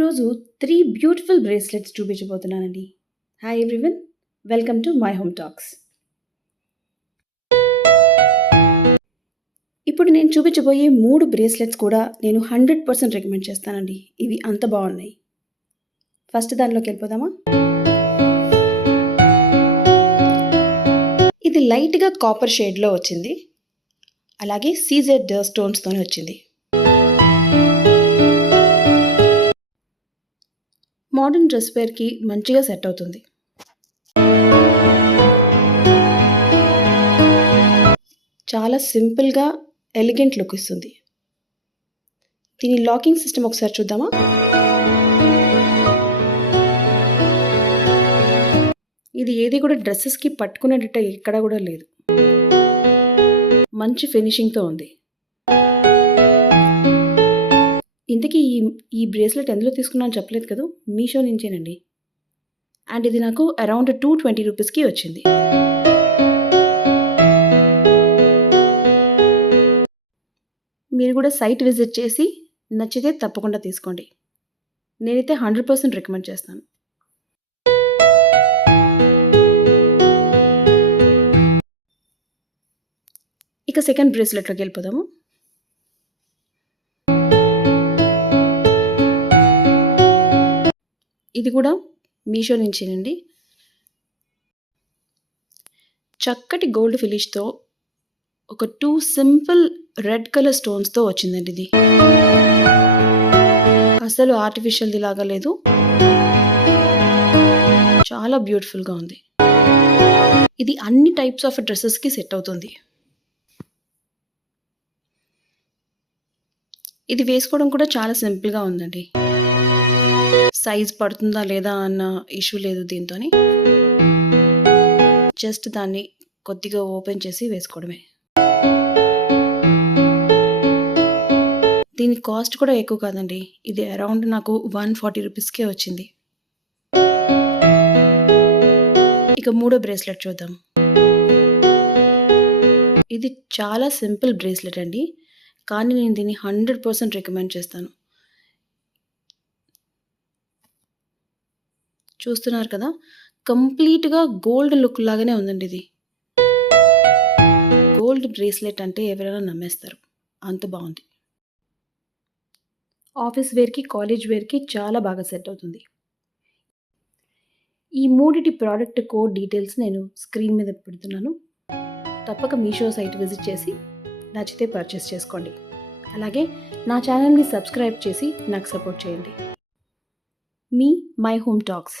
ఈరోజు 3 beautiful bracelets చూపించబోతున్నానండి. Hi everyone, welcome to my home talks. ఇప్పుడు నేను చూపించబోయే 3 బ్రేస్లెట్స్ కూడా నేను 100% రికమెండ్ చేస్తానండి. ఇవి అంత బాగున్నాయి. ఫస్ట్ దానిలోకి వెళ్ళిపోదామా? ఇది లైట్గా కాపర్ షేడ్లో వచ్చింది, అలాగే సీజెడ్ స్టోన్స్తోనే వచ్చింది. మోడర్న్ డ్రెస్ వేర్కి మంచిగా సెట్ అవుతుంది. చాలా సింపుల్గా ఎలిగెంట్ లుక్ ఇస్తుంది. దీని లాకింగ్ సిస్టమ్ ఒకసారి చూద్దామా? ఇది ఏది కూడా డ్రెస్సెస్కి పట్టుకునేటట్టు ఎక్కడ కూడా లేదు. మంచి ఫినిషింగ్తో ఉంది. ఇంతకీ ఈ బ్రేస్లెట్ ఎందులో తీసుకున్నాను చెప్పలేదు కదా, మీషో నుంచేనండి. అండ్ ఇది నాకు అరౌండ్ 220 రూపీస్కి వచ్చింది. మీరు కూడా సైట్ విజిట్ చేసి నచ్చితే తప్పకుండా తీసుకోండి. నేనైతే 100% రికమెండ్ చేస్తాను. ఇక సెకండ్ బ్రేస్లెట్లోకి వెళ్ళిపోదాము. ఇది కూడా మీషో నుంచేనండి. చక్కటి గోల్డ్ ఫినిష్తో ఒక 2 సింపుల్ రెడ్ కలర్ స్టోన్స్తో వచ్చిందండి. ఇది అసలు ఆర్టిఫిషియల్ది లాగా లేదు, చాలా బ్యూటిఫుల్గా ఉంది. ఇది అన్ని టైప్స్ ఆఫ్ డ్రెస్సెస్కి సెట్ అవుతుంది. ఇది వేసుకోవడం కూడా చాలా సింపుల్గా ఉందండి. సైజ్ పడుతుందా లేదా అన్న ఇష్యూ లేదు దీంతో. జస్ట్ దాన్ని కొద్దిగా ఓపెన్ చేసి వేసుకోవడమే. దీని కాస్ట్ కూడా ఎక్కువ కాదండి. ఇది అరౌండ్ నాకు 140 రూపీస్కే వచ్చింది. ఇక మూడో బ్రేస్లెట్ చూద్దాం. ఇది చాలా సింపుల్ బ్రేస్లెట్ అండి, కానీ నేను దీన్ని 100% రికమెండ్ చేస్తాను. చూస్తున్నారు కదా, కంప్లీట్గా గోల్డ్ లుక్ లాగానే ఉందండి. ఇది గోల్డ్ బ్రేస్లెట్ అంటే ఎవరైనా నమ్మేస్తారు, అంత బాగుంది. ఆఫీస్ వేర్కి, కాలేజ్ వేర్కి చాలా బాగా సెట్ అవుతుంది. ఈ మూడిటి ప్రోడక్ట్ కోడ్ డీటెయిల్స్ నేను స్క్రీన్ మీద పెడుతున్నాను. తప్పక మీషో సైట్ విజిట్ చేసి నచ్చితే పర్చేస్ చేసుకోండి. అలాగే నా ఛానల్ని సబ్స్క్రైబ్ చేసి నాకు సపోర్ట్ చేయండి. Me my home talks.